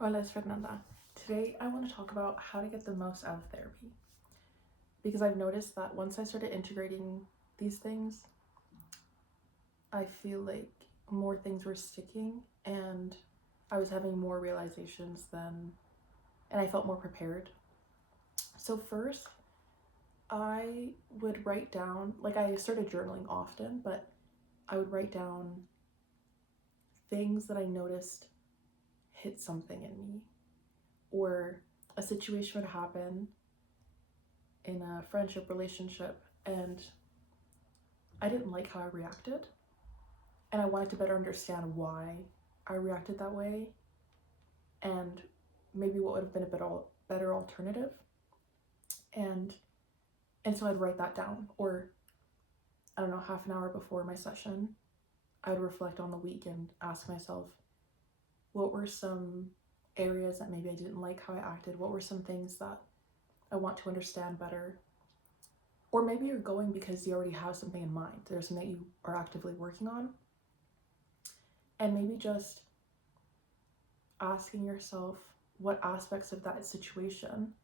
Hola, es Fernanda. Today I want to talk about how to get the most out of therapy. Because I've noticed that once I started integrating these things, I feel like more things were sticking and I was having more realizations and I felt more prepared. So, first, I would write down, like, I started journaling often, but I would write down things that I noticed hit something in me, or a situation would happen in a friendship relationship and I didn't like how I reacted and I wanted to better understand why I reacted that way and maybe what would have been a better alternative. And and so I'd write that down, or I don't know, half an hour before my session, I'd reflect on the week and ask myself, what were some areas that maybe I didn't like how I acted? What were some things that I want to understand better? Or maybe you're going because you already have something in mind. There's something that you are actively working on. And maybe just asking yourself, what aspects of that situation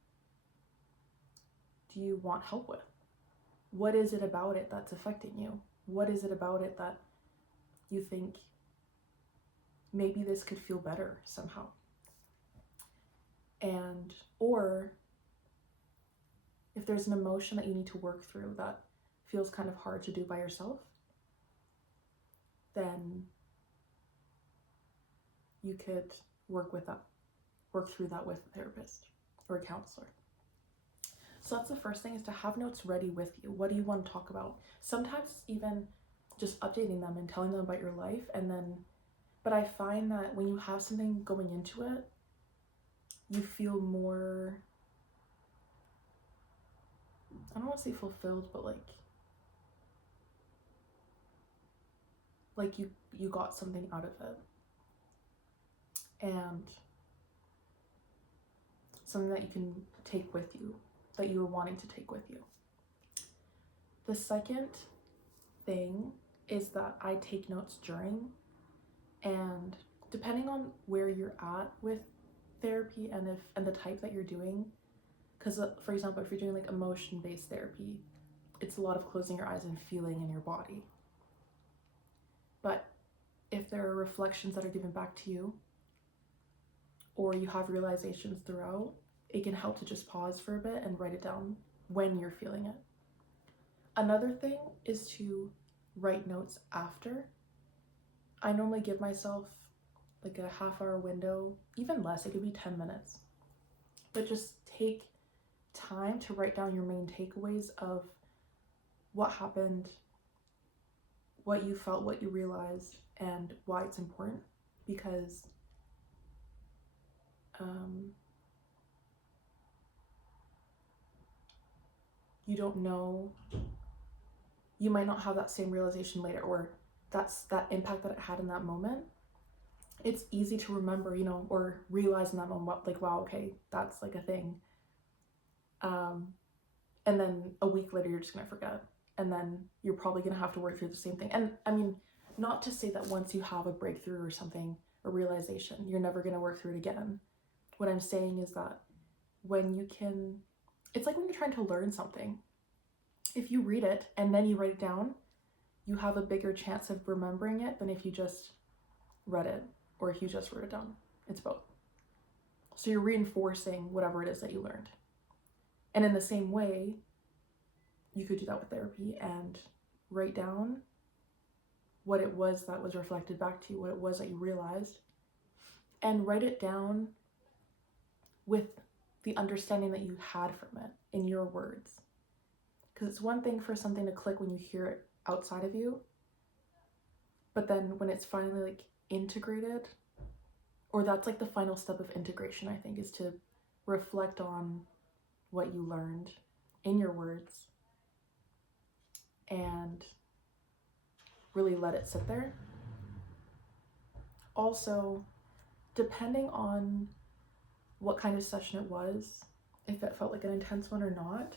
do you want help with? What is it about it that's affecting you? What is it about it that you think maybe this could feel better somehow? And, or if there's an emotion that you need to work through that feels kind of hard to do by yourself, then you could work through that with a therapist or a counselor. So that's the first thing, is to have notes ready with you. What do you want to talk about? Sometimes even just updating them and telling them about your life, and then, but I find that when you have something going into it, you feel more, I don't want to say fulfilled, but like you got something out of it, and something that you can take with you, that you were wanting to take with you. The second thing is that I take notes during, and depending on where you're at with therapy and the type that you're doing, because for example, if you're doing like emotion-based therapy, it's a lot of closing your eyes and feeling in your body. But if there are reflections that are given back to you, or you have realizations throughout, it can help to just pause for a bit and write it down when you're feeling it. Another thing is to write notes after. I normally give myself like a half-hour window, even less, it could be 10 minutes. But just take time to write down your main takeaways of what happened, what you felt, what you realized, and why it's important. Because you don't know, you might not have that same realization later, or that impact that it had in that moment. It's easy to remember, or realize in that moment, like, wow, okay, that's like a thing. And then a week later, you're just gonna forget. And then you're probably gonna have to work through the same thing. And I mean, not to say that once you have a breakthrough or something, a realization, you're never gonna work through it again. What I'm saying is that when you can, it's like when you're trying to learn something. If you read it and then you write it down, you have a bigger chance of remembering it than if you just read it or if you just wrote it down. It's both. So you're reinforcing whatever it is that you learned. And in the same way, you could do that with therapy and write down what it was that was reflected back to you, what it was that you realized, and write it down with the understanding that you had from it in your words. Because it's one thing for something to click when you hear it outside of you, but then when it's finally like integrated, or that's like the final step of integration, I think, is to reflect on what you learned in your words and really let it sit there. Also, depending on what kind of session it was, if it felt like an intense one or not,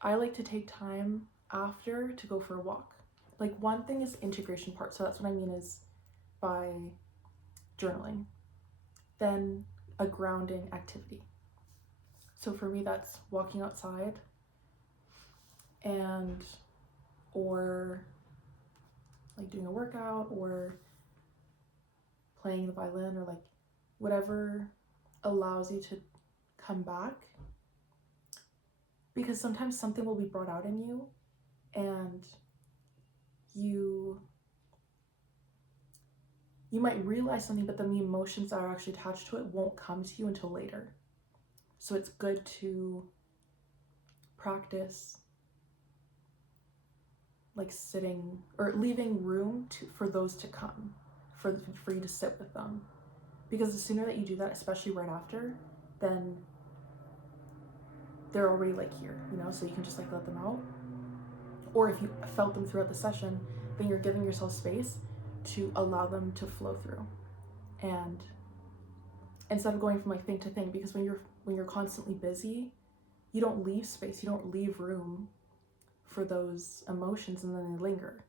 I like to take time after to go for a walk. Like, one thing is the integration part, so that's what I mean is by journaling. then a grounding activity. So for me, that's walking outside and or like doing a workout or playing the violin or like whatever allows you to come back, because sometimes something will be brought out in you and you might realize something, but then the emotions that are actually attached to it won't come to you until later. So it's good to practice like sitting or leaving room for those to come, for you to sit with them, because the sooner that you do that, especially right after, then they're already like here, you know, so you can just like let them out. Or if you felt them throughout the session, then you're giving yourself space to allow them to flow through. And instead of going from like thing to thing, because when you're constantly busy, you don't leave space, you don't leave room for those emotions, and then they linger.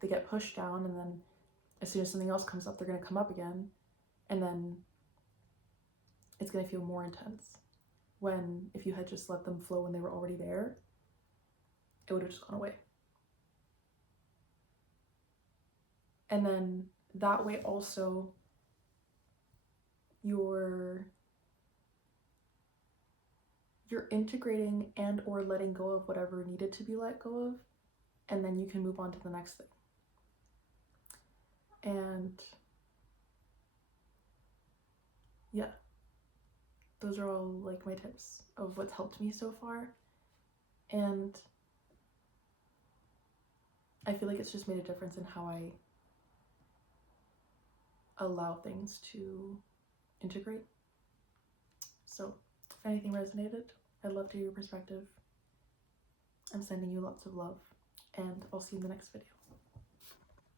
They get pushed down, and then as soon as something else comes up, they're going to come up again, and then it's going to feel more intense. When if you had just let them flow when they were already there, it would have just gone away. And then that way also you're integrating and or letting go of whatever needed to be let go of, and then you can move on to the next thing. And yeah, those are all like my tips of what's helped me so far. And I feel like it's just made a difference in how I allow things to integrate. So if anything resonated, I'd love to hear your perspective. I'm sending you lots of love, and I'll see you in the next video.